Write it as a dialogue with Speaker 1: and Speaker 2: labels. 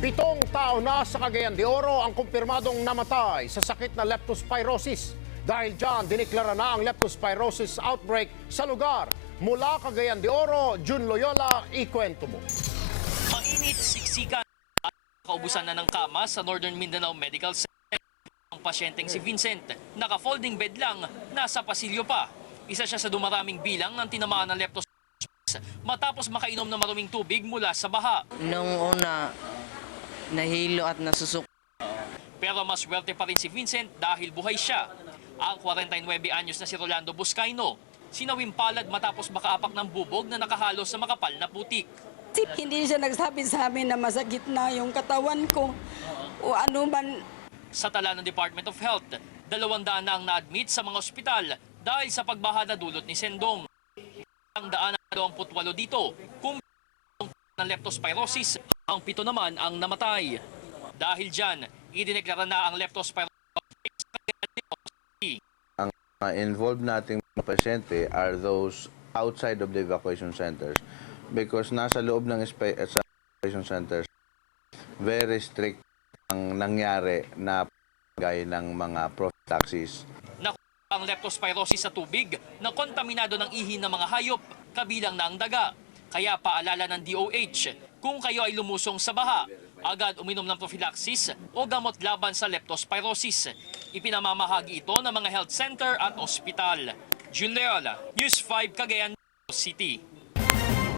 Speaker 1: Pitong tao na sa Cagayan de Oro ang kumpirmadong namatay sa sakit na leptospirosis. Dahil dyan, diniklara na ang leptospirosis outbreak sa lugar. Mula Cagayan de Oro, Jun Loyola, ikwento mo.
Speaker 2: Mainit, siksikan at kaubusan na ng kama sa Northern Mindanao Medical Center. Ang pasyenteng si Vincent, naka-folding bed lang, nasa pasilyo pa. Isa siya sa dumaraming bilang ng tinamaan ng leptospirosis matapos makainom ng maruming tubig mula sa baha.
Speaker 3: Nung una, nahilo at nasusuk.
Speaker 2: Pero mas swerte pa rin si Vincent dahil buhay siya. Ang 49 anyos na si Rolando Buscaino, sinawing palad matapos makaapak ng bubog na nakahalo sa makapal na putik.
Speaker 4: Hindi siya nagsabi sa amin na masakit na yung katawan ko o ano man.
Speaker 2: Sa tala ng Department of Health, dalawang daan na ang na-admit sa mga ospital dahil sa pagbaha na dulot ni Sendong. Ang daan na 28 dito kung ng leptospirosis, ang pito naman ang namatay. Dahil dyan, idineklara na ang leptospirosis
Speaker 5: uh, involved nating mga pasyente are those outside of the evacuation centers because nasa loob ng sa evacuation centers very strict ang nangyari na gay ng mga prophylaxis.
Speaker 2: Nakuha ang leptospirosis sa tubig na kontaminado ng ihi ng mga hayop, kabilang na ang daga. Kaya paalala ng DOH, kung kayo ay lumusong sa baha, agad uminom ng prophylaxis o gamot laban sa leptospirosis. Ipinamamahagi ito ng mga health center at ospital. June Leola, News 5 Cagayan City.